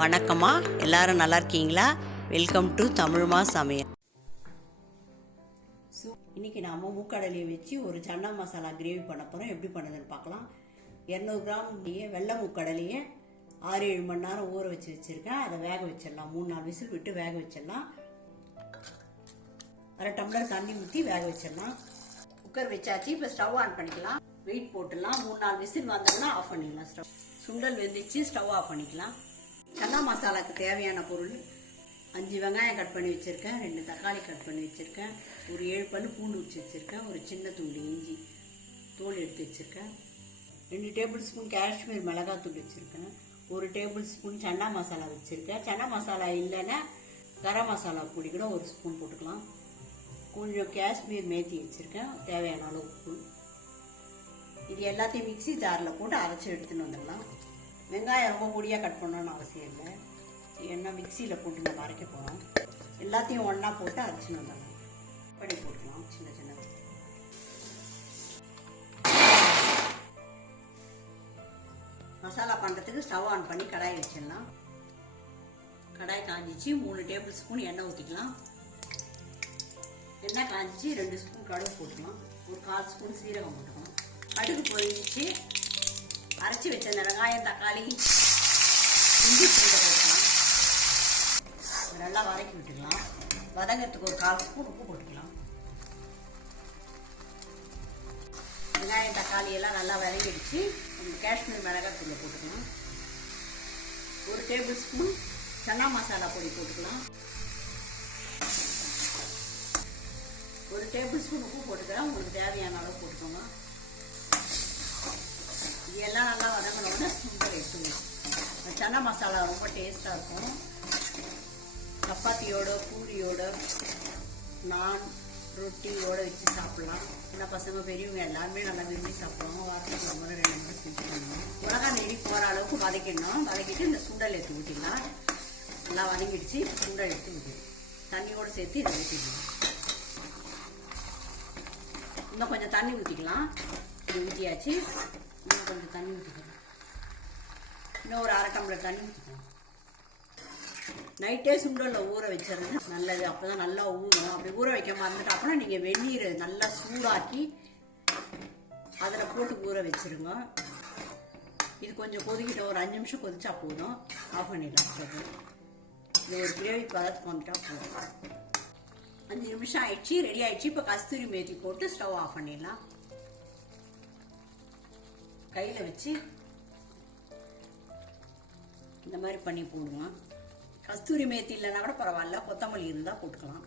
வணக்கம்மா, எல்லாரும் நல்லா இருக்கீங்களா? வெல்கம் டு தமிழ்மா சமையல். இன்றைக்கி நாம் மூக்கடலையை வச்சு ஒரு சன்னா மசாலா கிரேவி பண்ண போகிறோம். எப்படி பண்ணுறதுன்னு பார்க்கலாம். 200 கிராம் வெள்ளை மூக்கடலையை 6-7 மணி நேரம் ஊற வச்சுருக்கேன். அதை வேக வச்சிடலாம். 3-4 விசில் விட்டு வேக வச்சிடலாம். 1/2 டம்ளர் தண்ணி ஊற்றி வேக வச்சிடலாம். குக்கர் வச்சாச்சு. இப்போ ஸ்டவ் ஆன் பண்ணிக்கலாம். வெயிட் போட்டுடலாம். 3-4 விசில் வந்தோம்னா ஆஃப் பண்ணிடலாம். ஸ்டவ் சுண்டல் வெந்துச்சு. ஸ்டவ் ஆஃப் பண்ணிக்கலாம். சன்னா மசாலாவுக்கு தேவையான பொருள் 5 வெங்காயம் கட் பண்ணி வச்சுருக்கேன், 2 தக்காளி கட் பண்ணி வச்சுருக்கேன், ஒரு 7 பல் பூண்டு உரிச்சு வச்சுருக்கேன், ஒரு சின்ன துண்டு இஞ்சி தோல் எடுத்து வச்சுருக்கேன், 2 டேபிள் ஸ்பூன் காஷ்மீர் மிளகாத்தூள் வச்சுருக்கேன், 1 டேபிள் ஸ்பூன் சன்னா மசாலா வச்சுருக்கேன். சன்னா மசாலா இல்லைன்னா கரம் மசாலா பொடி கூட 1 ஸ்பூன் போட்டுக்கலாம். கொஞ்சம் காஷ்மீர் மேத்தி வச்சுருக்கேன், தேவையான அளவு உப்பு. இது எல்லாத்தையும் மிக்சி ஜாரில் போட்டு அரைச்சி எடுத்துன்னு வந்துடலாம். வெங்காயம் ரொம்ப பொடியாக கட் பண்ணணும்னு அவசியம் இல்லை. என்ன மிக்சியில் போட்டு நம்ம அரைக்க போகிறோம். எல்லாத்தையும் ஒன்றா போட்டு அரைச்சின்னு வந்துடலாம். பண்ணி போட்டுக்கலாம் சின்ன சின்ன. மசாலா பண்ணுறதுக்கு ஸ்டவ் ஆன் பண்ணி கடாய் வச்சிடலாம். கடாய் காஞ்சிச்சு. 3 டேபிள் ஸ்பூன் எண்ணெய் ஊற்றிக்கலாம். எண்ணெய் காஞ்சிச்சு. 2 ஸ்பூன் கடுகு போட்டுக்கலாம். ஒரு 1/4 ஸ்பூன் சீரகம் போட்டுக்கலாம். கடுகு பொரிச்சு அரைச்சி வச்ச வெங்காயம் தக்காளி இஞ்சி பூண்டை போட்டுக்கலாம். நல்லா வதக்கி விட்டுக்கலாம். வதங்கிறதுக்கு ஒரு 1/4 ஸ்பூன் உப்பு போட்டுக்கலாம். வெங்காயம் தக்காளி எல்லாம் நல்லா வதங்கிடுச்சு. காஷ்மீர் மிளகாத்தூளை போட்டுக்கலாம். 1 டேபிள் ஸ்பூன் சன்னா மசாலா பொடி போட்டுக்கலாம். 1 டேபிள் ஸ்பூன் உப்பு போட்டுக்கிறேன். உங்களுக்கு தேவையான அளவு போட்டுக்கோங்க. இதெல்லாம் நல்லா வதங்கினோடனே சுண்டல் எடுத்துக்கணும். சன்னா மசாலா ரொம்ப டேஸ்ட்டாக இருக்கும். சப்பாத்தியோட பூரியோட நான் ரொட்டியோடு வச்சு சாப்பிட்லாம். சின்ன பசங்க பெரியவங்க எல்லாருமே நல்லா விரும்பி சாப்பிடுவாங்க. வாரத்துக்கு ஒரு முறை 2 முறை செஞ்சுக்கணும். மிளகா நெறி போகிற அளவுக்கு வதக்கிடணும். வதக்கிட்டு இந்த சுண்டல் எடுத்து ஊற்றிடலாம். நல்லா வதங்கிடுச்சு. சுண்டல் எடுத்து ஊற்றிடும். தண்ணியோடு சேர்த்து இதை ஊற்றிடலாம். இன்னும் கொஞ்சம் தண்ணி ஊற்றிக்கலாம். இது ஊற்றியாச்சு. இன்னும் கொஞ்சம் தண்ணி ஊற்றிக்கலாம். இன்னும் ஒரு 1/2 டம்ளர் தண்ணி ஊற்றிக்கலாம். நைட்டே சுண்டலில் ஊற வச்சிருங்க நல்லது. அப்போ தான் நல்லா ஊறணும். அப்படி ஊற வைக்க மறந்துட்டு அப்புறம் நீங்கள் வெந்நீர் நல்லா சூடாக்கி அதில் போட்டு ஊற வச்சுருங்க. இது கொஞ்சம் கொதிக்கிட்ட ஒரு 5 நிமிஷம் கொதிச்சா போதும். ஆஃப் பண்ணிடலாம். இது ஒரு கிரேவி பதத்துக்கு வந்துட்டா போதும். 5 நிமிஷம் ஆயிடுச்சு. ரெடி ஆயிடுச்சு. இப்போ கஸ்தூரி மேத்தி போட்டு ஸ்டவ் ஆஃப் பண்ணிடலாம். கையில் வச்சு இந்த மாதிரி பண்ணி போடுவோம். கஸ்தூரி மேத்தி இல்லைன்னா கூட பரவாயில்ல, கொத்தமல்லி இருந்தால் போட்டுக்கலாம்.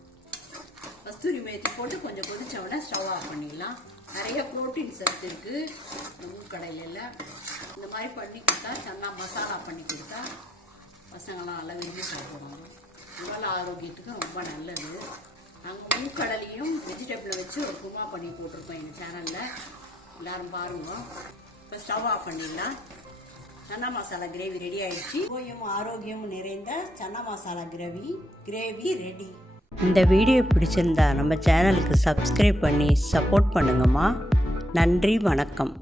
கஸ்தூரி மேத்தி போட்டு கொஞ்சம் கொதிச்சவொடனே ஸ்டவ் ஆஃப் பண்ணிடலாம். நிறைய ப்ரோட்டீன் சத்து இருக்குது இந்த மூக்கடையில். இந்த மாதிரி பண்ணி கொடுத்தா, சன்னா மசாலா பண்ணி கொடுத்தா பசங்கள்லாம் நல்லா விரும்பி சாப்பிடுவாங்க. உடல் ஆரோக்கியத்துக்கு ரொம்ப நல்லது. நாங்கள் மூக்கடலையும் வெஜிடபிளை வச்சு ஒரு குருமா பண்ணி போட்டிருக்கோம் எங்கள் சேனலில். எல்லோரும் பாருங்க. இப்போ ஸ்டவ் ஆஃப் பண்ணிடலாம். சன்னா மசாலா கிரேவி ரெடி ஆயிடுச்சு. சுவையும் ஆரோக்கியமும் நிறைந்த சன்னா மசாலா கிரேவி ரெடி. இந்த வீடியோ பிடிச்சிருந்தா நம்ம சேனலுக்கு சப்ஸ்கிரைப் பண்ணி சப்போர்ட் பண்ணுங்கம்மா. நன்றி, வணக்கம்.